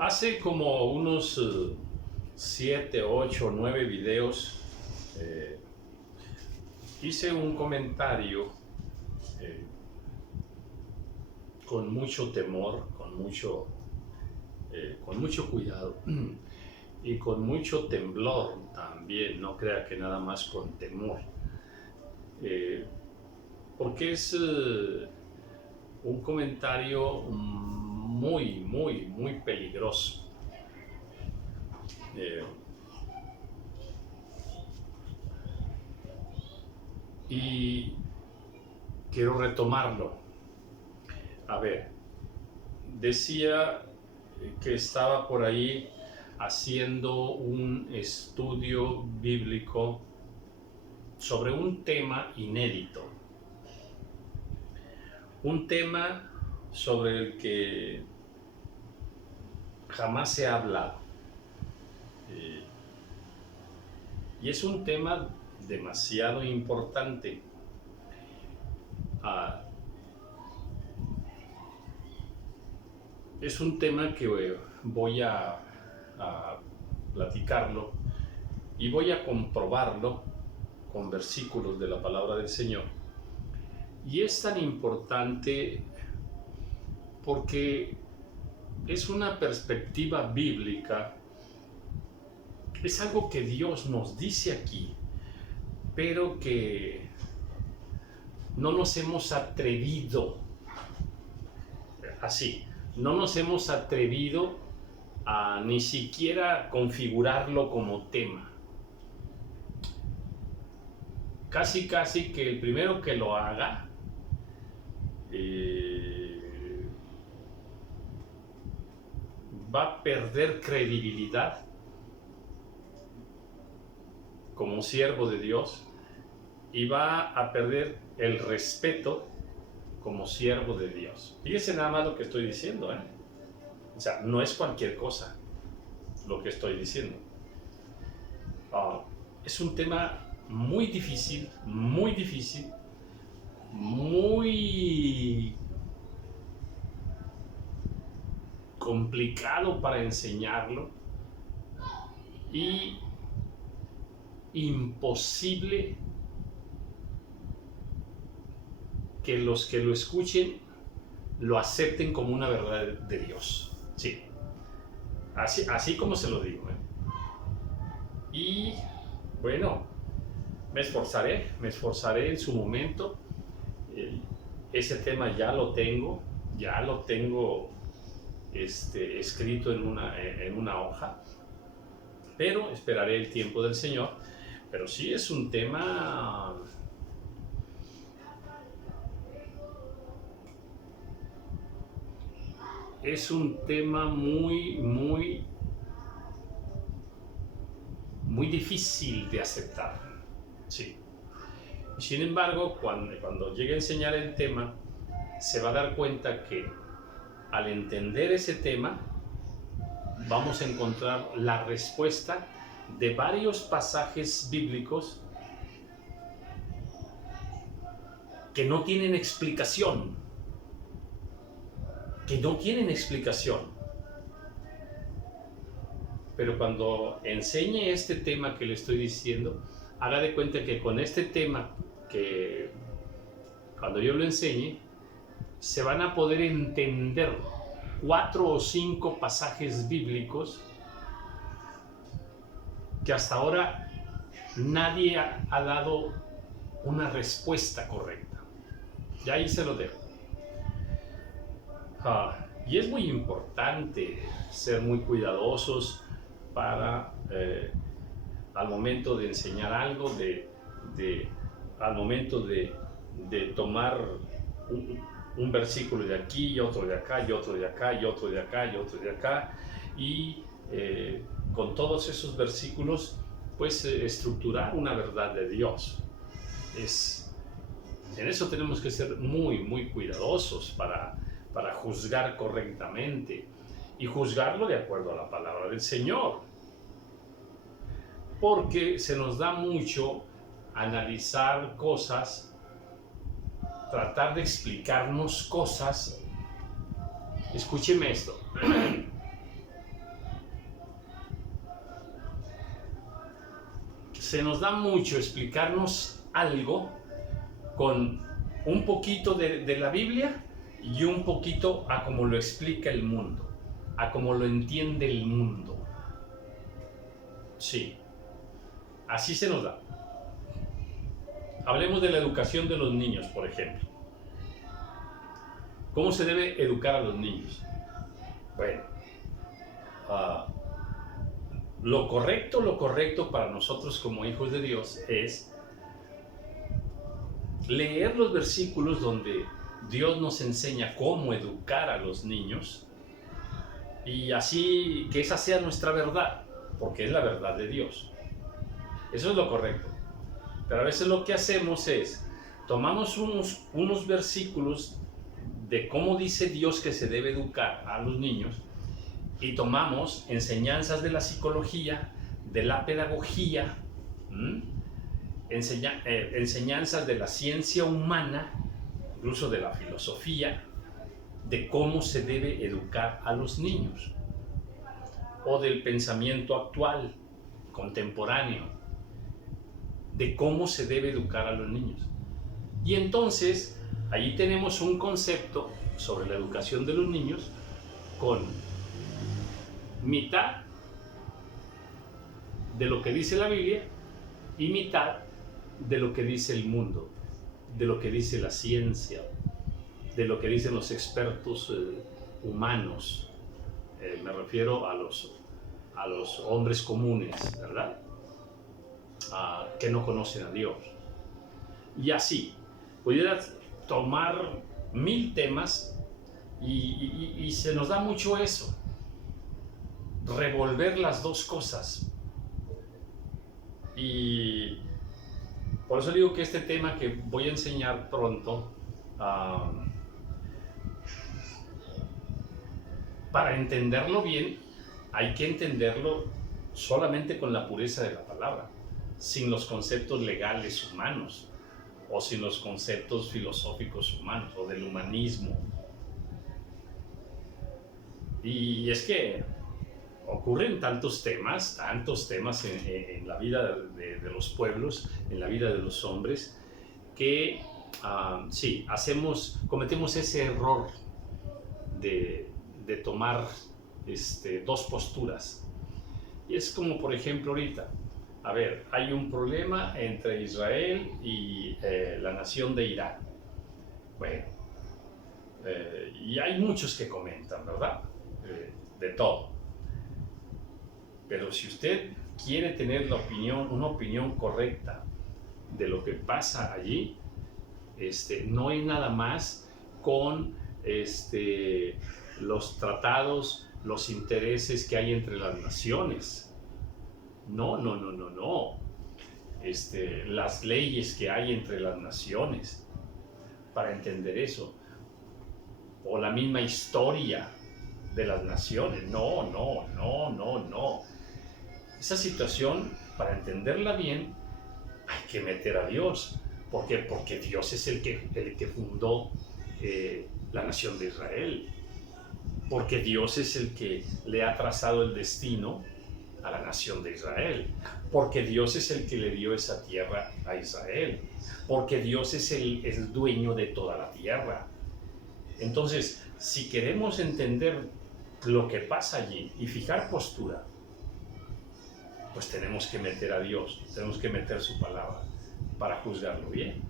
Hace como unos 7, 8, 9 videos hice un comentario eh, con mucho temor, con mucho cuidado y con mucho temblor también, no crea que nada más con temor, eh, porque es un comentario muy peligroso. Eh, y quiero retomarlo. A ver, decía que estaba por ahí haciendo un estudio bíblico sobre un tema inédito, un tema sobre el que jamás se ha hablado. Y es un tema demasiado importante. Es un tema que voy a platicarlo y voy a comprobarlo con versículos de la palabra del Señor. Y es tan importante porque es una perspectiva bíblica, es algo que Dios nos dice aquí, pero que no nos hemos atrevido, no nos hemos atrevido a ni siquiera configurarlo como tema. Casi que el primero que lo haga va a perder credibilidad como siervo de Dios y va a perder el respeto como siervo de Dios. Fíjense nada más lo que estoy diciendo, O sea, no es cualquier cosa lo que estoy diciendo. Es un tema muy difícil, muy complicado para enseñarlo y imposible que los que lo escuchen lo acepten como una verdad de Dios. Sí, así como se lo digo. Y bueno, me esforzaré en su momento. Ese tema ya lo tengo escrito en una hoja, pero esperaré el tiempo del Señor. Pero sí es un tema muy difícil de aceptar. Sí. Sin embargo, cuando llegue a enseñar el tema, se va a dar cuenta que al entender ese tema, vamos a encontrar la respuesta de varios pasajes bíblicos que no tienen explicación. Pero cuando enseñe este tema que le estoy diciendo, haga de cuenta que con este tema, que cuando yo lo enseñe, se van a poder entender 4 o 5 pasajes bíblicos que hasta ahora nadie ha dado una respuesta correcta. Y ahí se lo dejo. Y es muy importante ser muy cuidadosos para al momento de enseñar algo, al momento de tomar un versículo de aquí y otro de acá y otro de acá y otro de acá y otro de acá, y con todos esos versículos pues estructurar una verdad de Dios. En eso tenemos que ser muy cuidadosos para juzgar correctamente y juzgarlo de acuerdo a la palabra del Señor, porque se nos da mucho analizar cosas, tratar de explicarnos cosas. Escúcheme esto. se nos da mucho explicarnos algo con un poquito de la Biblia y un poquito a cómo lo explica el mundo, a cómo lo entiende el mundo. Sí, así se nos da. Hablemos de la educación de los niños, por ejemplo. ¿Cómo se debe educar a los niños? Bueno, lo correcto para nosotros como hijos de Dios es leer los versículos donde Dios nos enseña cómo educar a los niños y así que esa sea nuestra verdad, porque es la verdad de Dios. Eso es lo correcto. Pero a veces lo que hacemos es, tomamos unos versículos de cómo dice Dios que se debe educar a los niños y tomamos enseñanzas de la psicología, de la pedagogía, enseñanzas de la ciencia humana, incluso de la filosofía, de cómo se debe educar a los niños, o del pensamiento actual, contemporáneo, de cómo se debe educar a los niños. Y entonces, allí tenemos un concepto sobre la educación de los niños con mitad de lo que dice la Biblia y mitad de lo que dice el mundo, de lo que dice la ciencia, de lo que dicen los expertos humanos. Me refiero a los hombres comunes, ¿verdad? Que no conocen a Dios. Y así, pudieras tomar 1000 temas y se nos da mucho eso, revolver las dos cosas. Y por eso digo que este tema que voy a enseñar pronto, para entenderlo bien, hay que entenderlo solamente con la pureza de la palabra, sin los conceptos legales humanos, o sin los conceptos filosóficos humanos, o del humanismo. Y es que ocurren tantos temas en la vida de los pueblos, en la vida de los hombres, que sí, cometemos ese error de tomar dos posturas. Y es como, por ejemplo, ahorita, a ver, hay un problema entre Israel y la nación de Irán. Bueno, y hay muchos que comentan, ¿verdad? De todo. Pero si usted quiere tener una opinión correcta de lo que pasa allí, no hay nada más con los tratados, los intereses que hay entre las naciones. No. Las leyes que hay entre las naciones para entender eso. O la misma historia de las naciones. No. Esa situación, para entenderla bien, hay que meter a Dios. ¿Por qué? Porque Dios es el que fundó la nación de Israel. Porque Dios es el que le ha trazado el destino a la nación de Israel. Porque Dios es el que le dio esa tierra a Israel. Porque Dios es el dueño de toda la tierra. Entonces, si queremos entender lo que pasa allí y fijar postura, pues tenemos que meter a Dios, tenemos que meter su palabra para juzgarlo bien.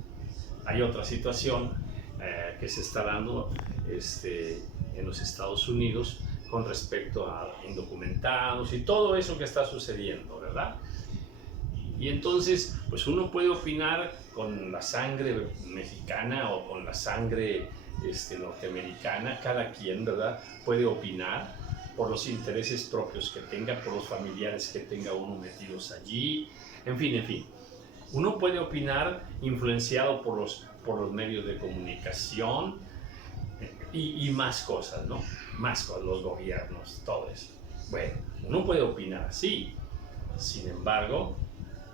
Hay otra situación que se está dando en los Estados Unidos con respecto a indocumentados y todo eso que está sucediendo, ¿verdad? Y entonces, pues uno puede opinar con la sangre mexicana o con la sangre norteamericana, cada quien, ¿verdad?, puede opinar por los intereses propios que tenga, por los familiares que tenga uno metidos allí, en fin. Uno puede opinar influenciado por los medios de comunicación y más cosas, ¿no? Más cosas, los gobiernos, todo eso. Bueno, uno puede opinar así. Sin embargo,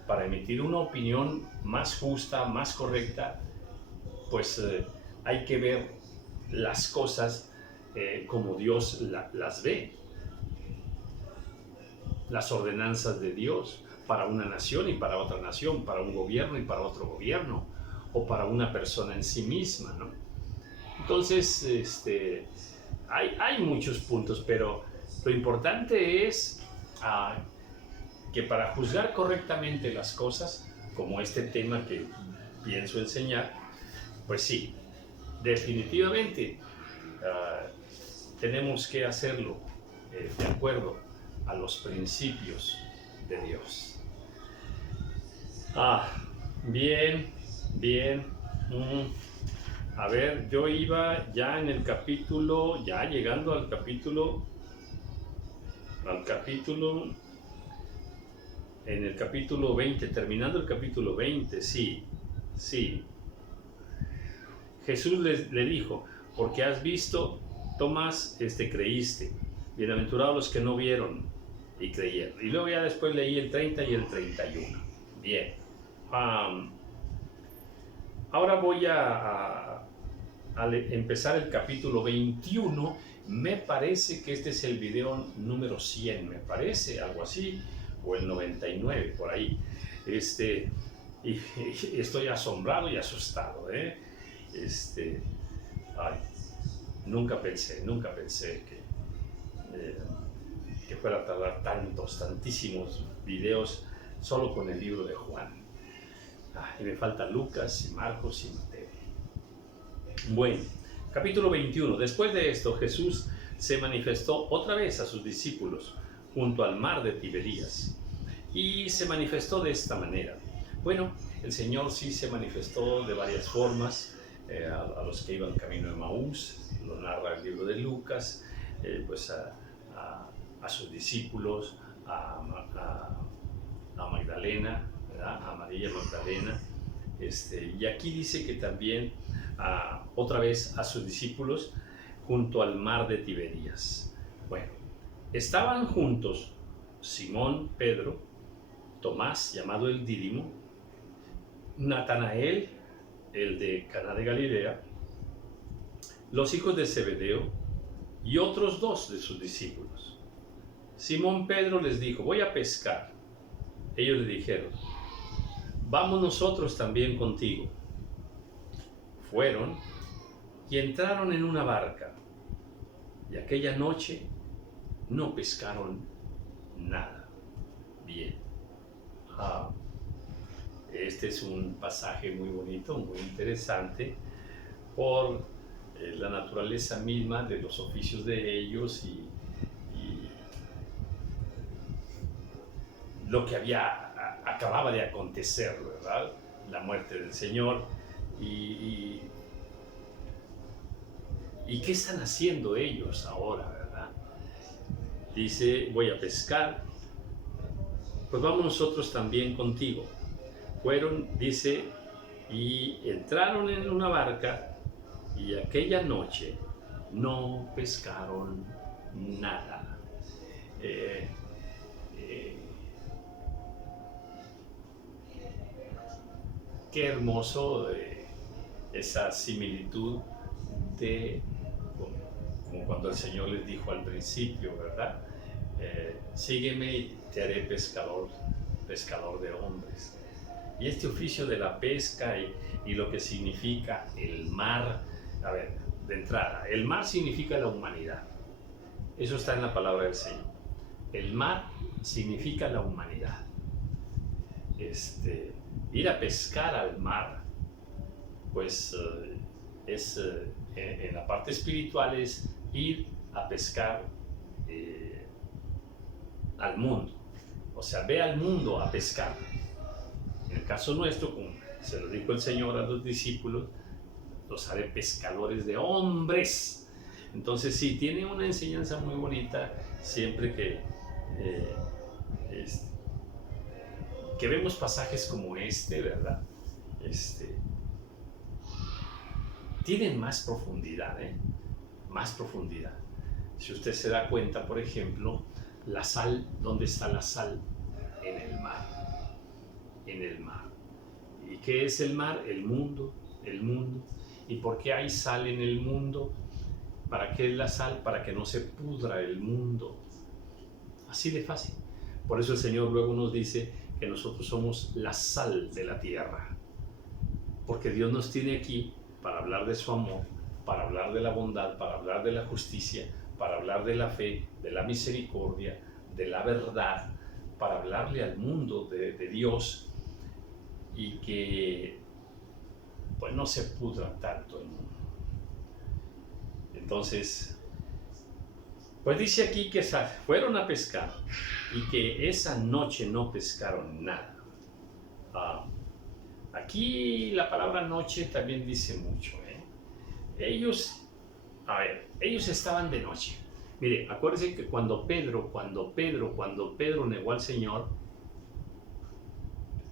para emitir una opinión más justa, más correcta, pues hay que ver las cosas como Dios las ve, las ordenanzas de Dios, para una nación y para otra nación, para un gobierno y para otro gobierno, o para una persona en sí misma, ¿no? Entonces, hay muchos puntos, pero lo importante es que para juzgar correctamente las cosas, como este tema que pienso enseñar, pues sí, definitivamente tenemos que hacerlo de acuerdo a los principios de Dios. Bien, bien. A ver, yo iba ya en el capítulo, ya llegando al capítulo, en el capítulo 20, terminando el capítulo 20, sí. Jesús le dijo, porque has visto, Tomás, creíste. Bienaventurados los que no vieron y creyeron. Y luego ya después leí el 30 y el 31. Bien. Ahora voy a empezar el capítulo 21. Me parece que este es el video número 100, me parece, algo así, o el 99, por ahí. Y estoy asombrado y asustado, nunca pensé que fuera a tardar tantísimos videos solo con el libro de Juan. Y me falta Lucas, y Marcos y Mateo. Bueno, capítulo 21. Después de esto, Jesús se manifestó otra vez a sus discípulos junto al mar de Tiberías. Y se manifestó de esta manera. Bueno, el Señor sí se manifestó de varias formas a los que iban camino de Maús, lo narra el libro de Lucas, pues a sus discípulos, a Magdalena, ¿verdad? A María Magdalena, y aquí dice que también otra vez a sus discípulos junto al mar de Tiberías. Bueno, estaban juntos Simón, Pedro, Tomás, llamado el Dídimo, Natanael, el de Caná de Galilea, los hijos de Zebedeo y otros dos de sus discípulos. Simón Pedro les dijo, voy a pescar. Ellos le dijeron, vamos nosotros también contigo. Fueron y entraron en una barca, y aquella noche no pescaron nada. Bien. Este es un pasaje muy bonito, muy interesante, por la naturaleza misma de los oficios de ellos y lo que acababa de acontecer, ¿verdad? La muerte del Señor. ¿Y qué están haciendo ellos ahora, verdad? Dice, voy a pescar, pues vamos nosotros también contigo. Fueron, dice, y entraron en una barca, y aquella noche no pescaron nada. Qué hermoso esa similitud de como cuando el Señor les dijo al principio, ¿verdad? Sígueme y te haré pescador de hombres. Y este oficio de la pesca y lo que significa el mar, a ver, de entrada, el mar significa la humanidad. Eso está en la palabra del Señor. El mar significa la humanidad. Ir a pescar al mar, pues en la parte espiritual es ir a pescar al mundo. O sea, ve al mundo a pescar. En el caso nuestro, como se lo dijo el Señor a los discípulos, los haré pescadores de hombres. Entonces sí, tiene una enseñanza muy bonita siempre que vemos pasajes como ¿verdad? Tienen más profundidad, más profundidad. Si usted se da cuenta, por ejemplo, la sal, ¿dónde está la sal? En el mar. En el mar. ¿Y qué es el mar? El mundo. ¿Y por qué hay sal en el mundo? ¿Para qué es la sal? Para que no se pudra el mundo. Así de fácil. Por eso el Señor luego nos dice que nosotros somos la sal de la tierra, porque Dios nos tiene aquí para hablar de su amor, para hablar de la bondad, para hablar de la justicia, para hablar de la fe, de la misericordia, de la verdad, para hablarle al mundo de Dios, y que pues no se pudra tanto el mundo. Entonces, pues dice aquí que fueron a pescar y que esa noche no pescaron nada. Aquí la palabra noche también dice mucho. Ellos estaban de noche. Mire, acuérdense que cuando Pedro negó al Señor,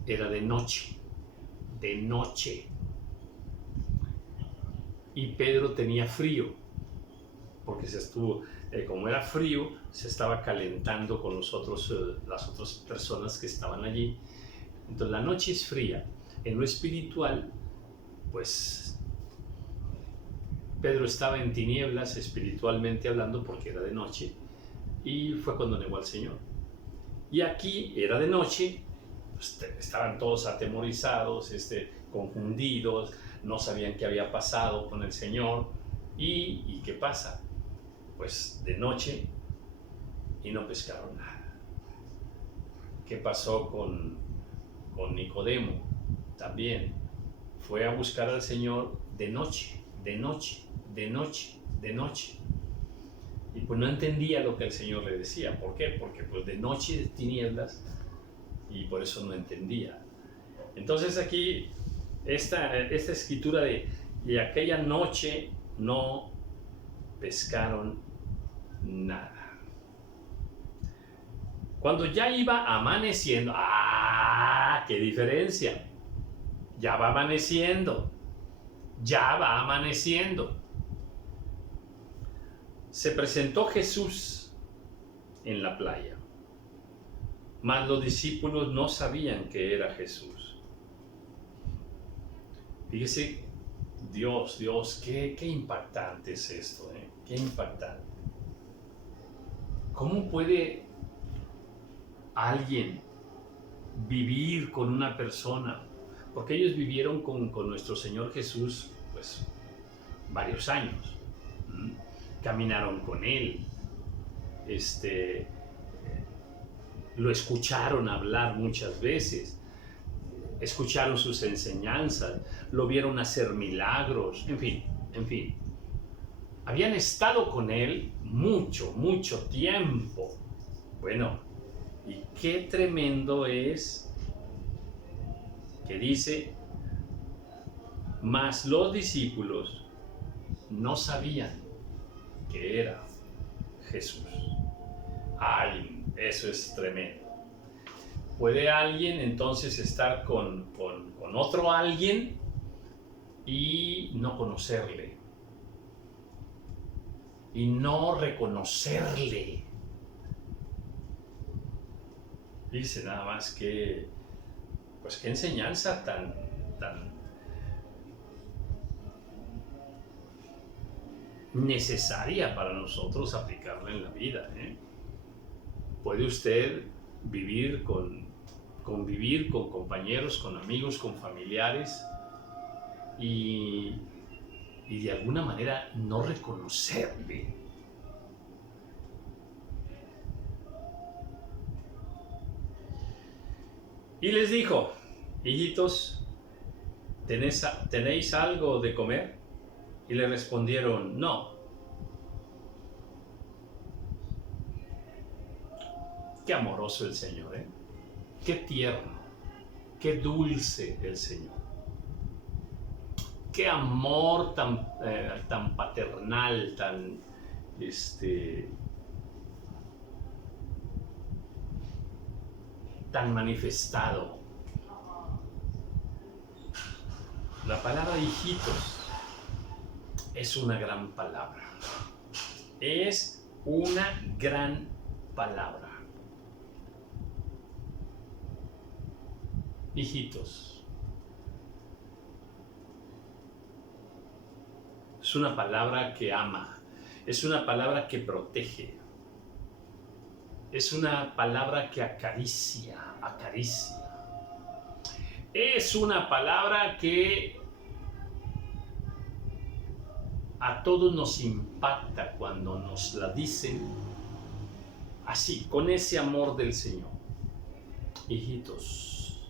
era de noche. Y Pedro tenía frío, porque como era frío, se estaba calentando con las otras personas que estaban allí. Entonces la noche es fría. En lo espiritual, pues Pedro estaba en tinieblas espiritualmente hablando, porque era de noche, y fue cuando negó al Señor. Y aquí era de noche, pues estaban todos atemorizados, confundidos, no sabían qué había pasado con el Señor. ¿Y qué pasa? Pues de noche y no pescaron nada. ¿Qué pasó con Nicodemo? También fue a buscar al Señor de noche. Y pues no entendía lo que el Señor le decía. ¿Por qué? Porque pues de noche, de tinieblas, y por eso no entendía. Entonces aquí esta escritura de aquella noche no pescaron nada. Cuando ya iba amaneciendo, ¡qué diferencia! Ya va amaneciendo. Se presentó Jesús en la playa, mas los discípulos no sabían que era Jesús. Fíjese, Dios, qué impactante es esto, qué impactante. ¿Cómo puede alguien vivir con una persona? Porque ellos vivieron con nuestro Señor Jesús, pues, varios años. Caminaron con Él, lo escucharon hablar muchas veces, escucharon sus enseñanzas, lo vieron hacer milagros, en fin. Habían estado con Él mucho tiempo. Bueno, y qué tremendo es que dice, mas los discípulos no sabían que era Jesús. ¡Ay! Eso es tremendo. ¿Puede alguien entonces estar con otro alguien y no conocerle? Y no reconocerle. Dice nada más que, pues qué enseñanza tan necesaria para nosotros aplicarla en la vida. Puede usted convivir con compañeros, con amigos, con familiares y de alguna manera no reconocerle. Y les dijo, hijitos, ¿tenéis algo de comer? Y le respondieron, no. Qué amoroso el Señor, qué tierno, qué dulce el Señor. Qué amor tan paternal, tan manifestado. La palabra hijitos es una gran palabra. Es una gran palabra. Hijitos. Es una palabra que ama. Es una palabra que protege. es una palabra que acaricia, acaricia. Es una palabra que a todos nos impacta cuando nos la dicen así, con ese amor del Señor. Hijitos,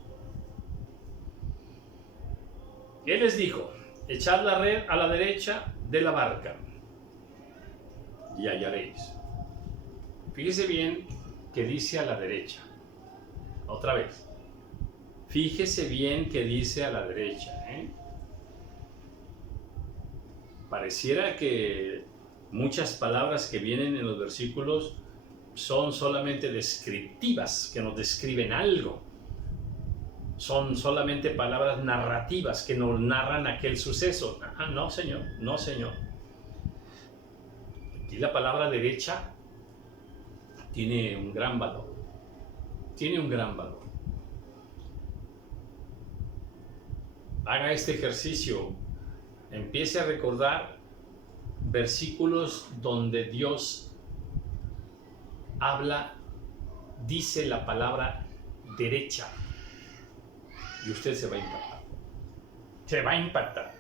Él les dijo, echad la red a la derecha de la barca y hallaréis. Fíjese bien que dice a la derecha. Otra vez. Fíjese bien que dice a la derecha. Pareciera que muchas palabras que vienen en los versículos son solamente descriptivas, que nos describen algo. Son solamente palabras narrativas que nos narran aquel suceso. No, Señor, no, Señor. Aquí la palabra derecha tiene un gran valor. Tiene un gran valor. Haga este ejercicio. Empiece a recordar versículos donde Dios habla, dice la palabra derecha. Y usted se va a impactar. Se va a impactar.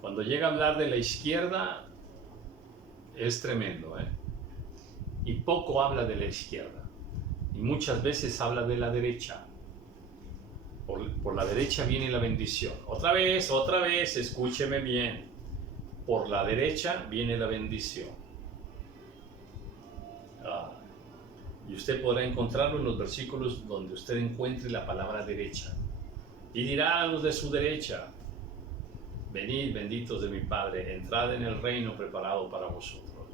Cuando llega a hablar de la izquierda, es tremendo, Y poco habla de la izquierda. Y muchas veces habla de la derecha. Por la derecha viene la bendición. Otra vez, escúcheme bien. Por la derecha viene la bendición. Y usted podrá encontrarlo en los versículos donde usted encuentre la palabra derecha. Y dirá a los de su derecha, venid benditos de mi Padre, entrad en el reino preparado para vosotros.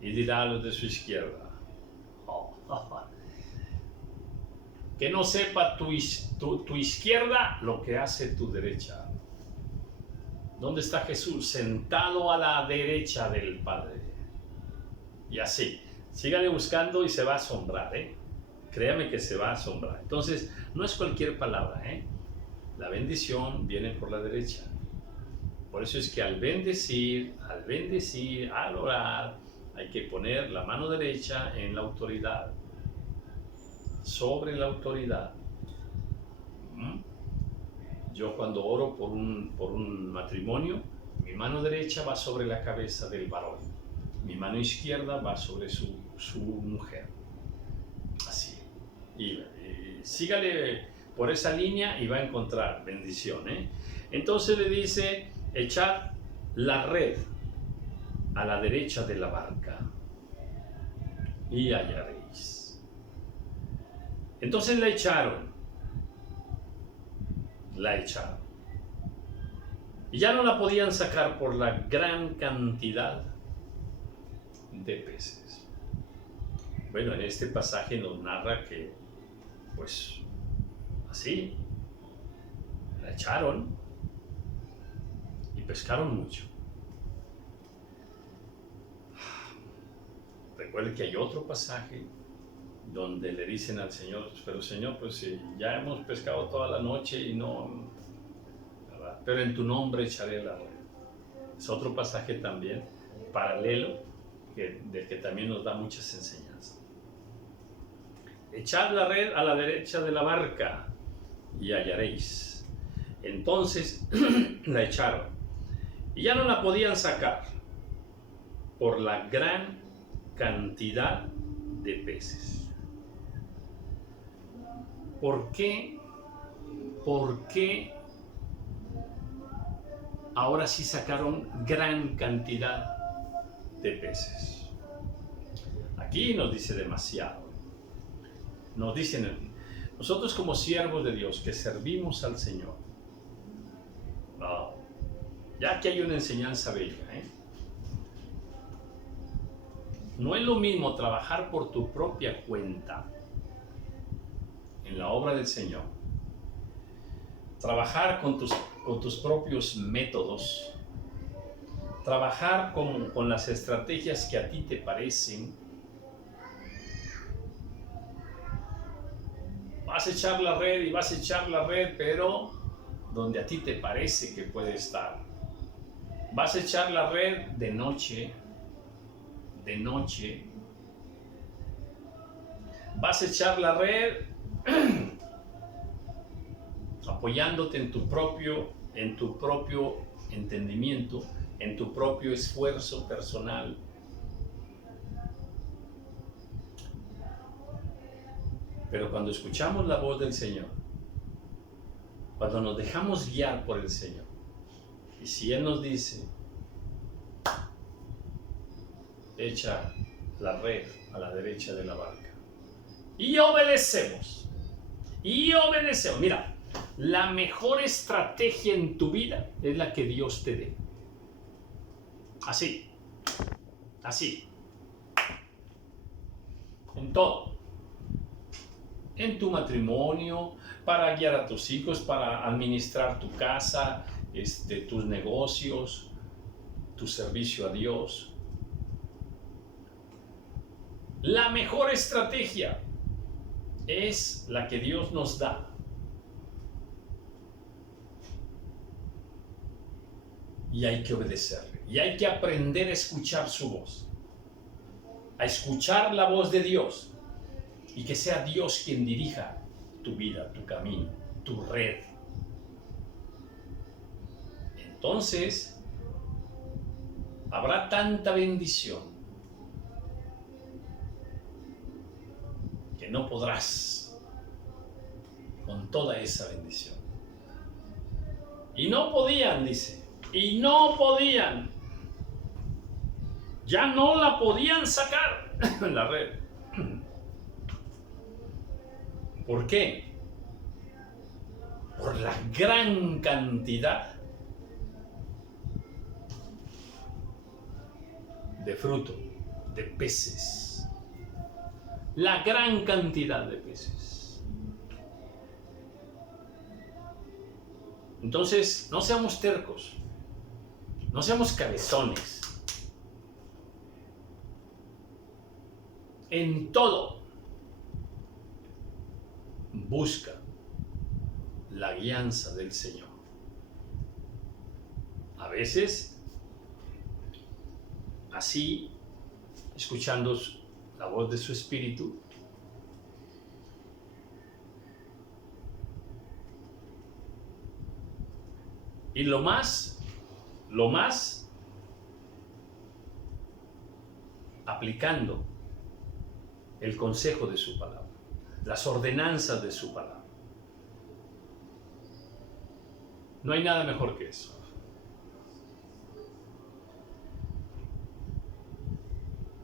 Y dirá a los de su izquierda, que no sepa tu izquierda lo que hace tu derecha. ¿Dónde está Jesús? Sentado a la derecha del Padre. Y así, sígale buscando y se va a asombrar, Créame que se va a asombrar. Entonces, no es cualquier palabra, La bendición viene por la derecha. Por eso es que al bendecir, al orar, hay que poner la mano derecha en la autoridad, sobre la autoridad. Yo cuando oro por un matrimonio, mi mano derecha va sobre la cabeza del varón, mi mano izquierda va sobre su mujer. Así. Y sígale por esa línea y va a encontrar bendición. Entonces le dice, echad la red a la derecha de la barca y hallaréis. Entonces la echaron. Y ya no la podían sacar por la gran cantidad de peces. Bueno, en este pasaje nos narra que, pues, así, la echaron y pescaron mucho. Recuerde que hay otro pasaje donde le dicen al Señor, pero Señor, pues si ya hemos pescado toda la noche y no, ¿verdad? Pero en tu nombre echaré la red. Es otro pasaje también paralelo del que también nos da muchas enseñanzas. Echad la red a la derecha de la barca y hallaréis. Entonces la echaron y ya no la podían sacar por la gran cantidad de peces. ¿Por qué ahora sí sacaron gran cantidad de peces? Aquí nos dice demasiado. Nos dicen, nosotros como siervos de Dios que servimos al Señor, ya que hay una enseñanza bella, no es lo mismo trabajar por tu propia cuenta en la obra del Señor, trabajar con tus propios métodos, trabajar con las estrategias que a ti te parecen. Vas a echar la red, pero donde a ti te parece que puede estar. Vas a echar la red de noche, vas a echar la red apoyándote en tu propio entendimiento, en tu propio esfuerzo personal. Pero cuando escuchamos la voz del Señor, cuando nos dejamos guiar por el Señor, y si Él nos dice, echa la red a la derecha de la barca, y obedecemos, mira, la mejor estrategia en tu vida es la que Dios te dé. Así, en todo. En tu matrimonio, para guiar a tus hijos, para administrar tu casa, tus negocios, tu servicio a Dios. La mejor estrategia es la que Dios nos da. Y hay que obedecerle. Y hay que aprender a escuchar su voz. A escuchar la voz de Dios. Y que sea Dios quien dirija tu vida, tu camino, tu red. Entonces, habrá tanta bendición que no podrás con toda esa bendición. Y no podían, dice, ya no la podían sacar en la red. ¿Por qué? Por la gran cantidad de fruto, de peces. La gran cantidad de peces. Entonces, no seamos tercos, no seamos cabezones. En todo, busca la guianza del Señor. A veces, así, escuchando la voz de su Espíritu, y lo más aplicando el consejo de su palabra, las ordenanzas de su palabra. No hay nada mejor que eso.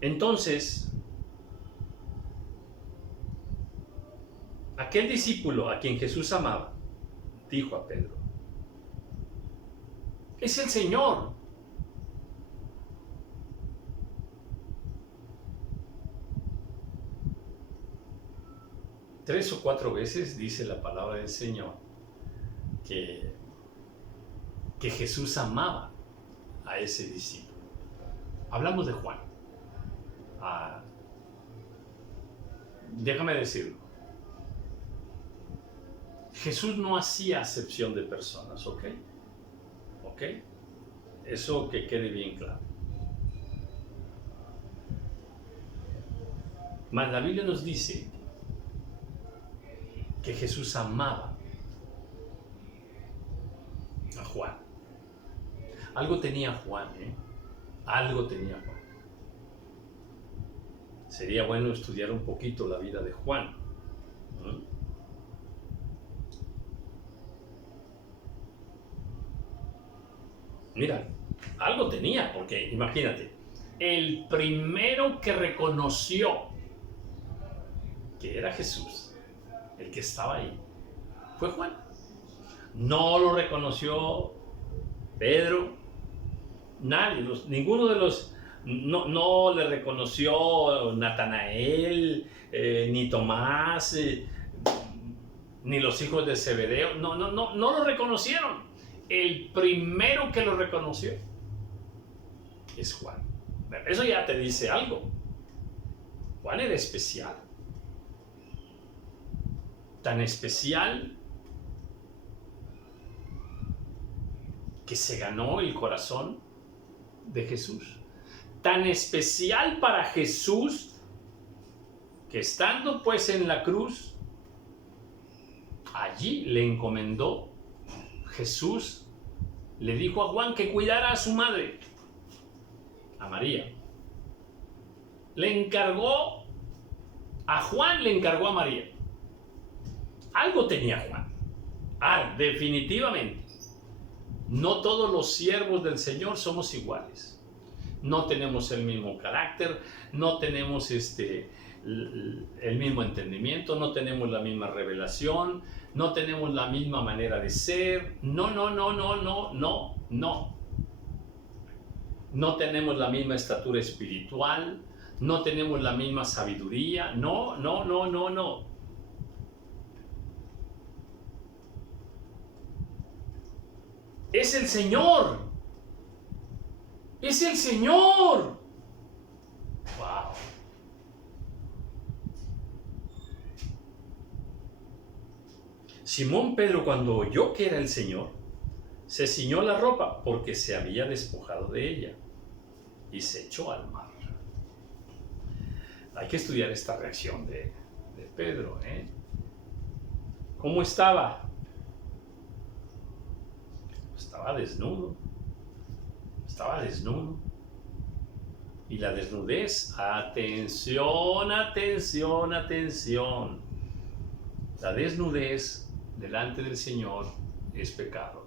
Entonces, aquel discípulo a quien Jesús amaba, dijo a Pedro, es el Señor. Tres o cuatro veces dice la palabra del Señor que Jesús amaba a ese discípulo. Hablamos de Juan. Déjame decirlo. Jesús no hacía acepción de personas, ¿ok? ¿Ok? Eso que quede bien claro. Mas la Biblia nos dice que Jesús amaba a Juan. Algo tenía Juan, Algo tenía Juan. Sería bueno estudiar un poquito la vida de Juan. Mira, algo tenía, porque imagínate, el primero que reconoció que era Jesús, el que estaba ahí, fue Juan. No lo reconoció Pedro, nadie, ninguno de los, no le reconoció Natanael, ni Tomás, ni los hijos de Zebedeo, no lo reconocieron. El primero que lo reconoció es Juan. Eso ya te dice algo. Juan era especial. Tan especial que se ganó el corazón de Jesús. Tan especial para Jesús que estando pues en la cruz, allí le encomendó Jesús, le dijo a Juan que cuidara a su madre, a María. Le encargó a Juan, le encargó a María. Algo tenía Juan. Definitivamente. No todos los siervos del Señor somos iguales. No tenemos el mismo carácter, no tenemos el mismo entendimiento, no tenemos la misma revelación, no tenemos la misma manera de ser. No. No tenemos la misma estatura espiritual, no tenemos la misma sabiduría. No. Es el Señor. Es el Señor. Wow. Simón Pedro, cuando oyó que era el Señor, se ciñó la ropa porque se había despojado de ella y se echó al mar. Hay que estudiar esta reacción de Pedro, ¿eh? ¿Cómo estaba? Estaba desnudo. Estaba desnudo. Y la desnudez, atención. La desnudez delante del Señor es pecado.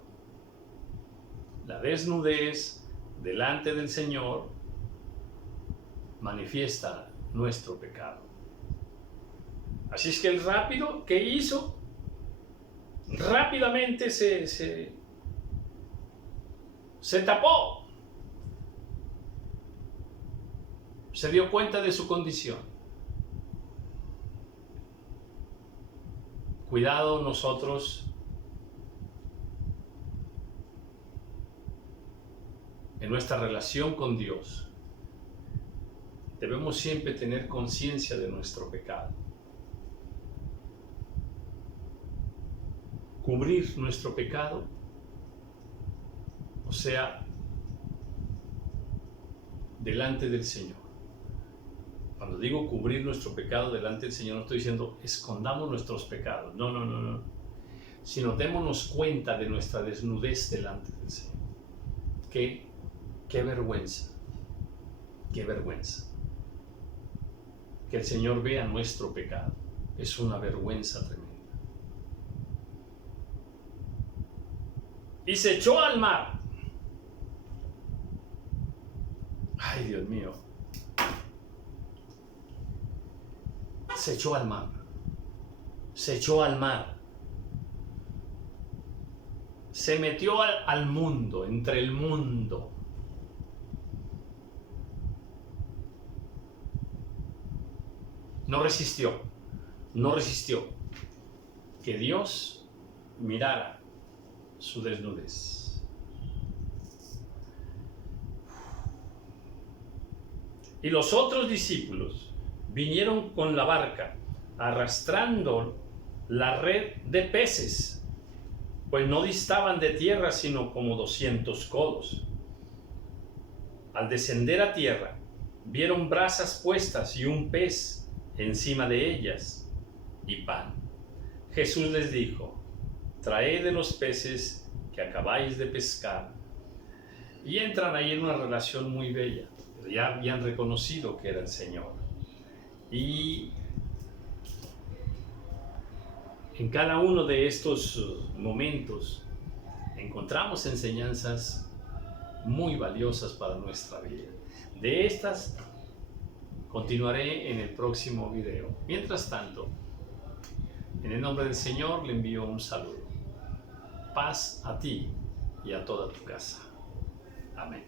La desnudez delante del Señor manifiesta nuestro pecado. Así es que el rápido, ¿qué hizo? Rápidamente se tapó. Se dio cuenta de su condición. Cuidado nosotros en nuestra relación con Dios. Debemos siempre tener conciencia de nuestro pecado. Cubrir nuestro pecado, o sea, delante del Señor. Cuando digo cubrir nuestro pecado delante del Señor, no estoy diciendo escondamos nuestros pecados. No. Sino démonos cuenta de nuestra desnudez delante del Señor. Qué vergüenza. Qué vergüenza. Que el Señor vea nuestro pecado. Es una vergüenza tremenda. Y se echó al mar. Ay, Dios mío. Se echó al mar. Se echó al mar. Se metió al mundo, entre el mundo. No resistió que Dios mirara su desnudez. Y los otros discípulos vinieron con la barca, arrastrando la red de peces, pues no distaban de tierra sino como 200 codos. Al descender a tierra, vieron brasas puestas y un pez encima de ellas y pan. Jesús les dijo: traed de los peces que acabáis de pescar. Y entran ahí en una relación muy bella. Ya habían reconocido que era el Señor. Y en cada uno de estos momentos encontramos enseñanzas muy valiosas para nuestra vida. De estas continuaré en el próximo video. Mientras tanto, en el nombre del Señor le envío un saludo. Paz a ti y a toda tu casa. Amén.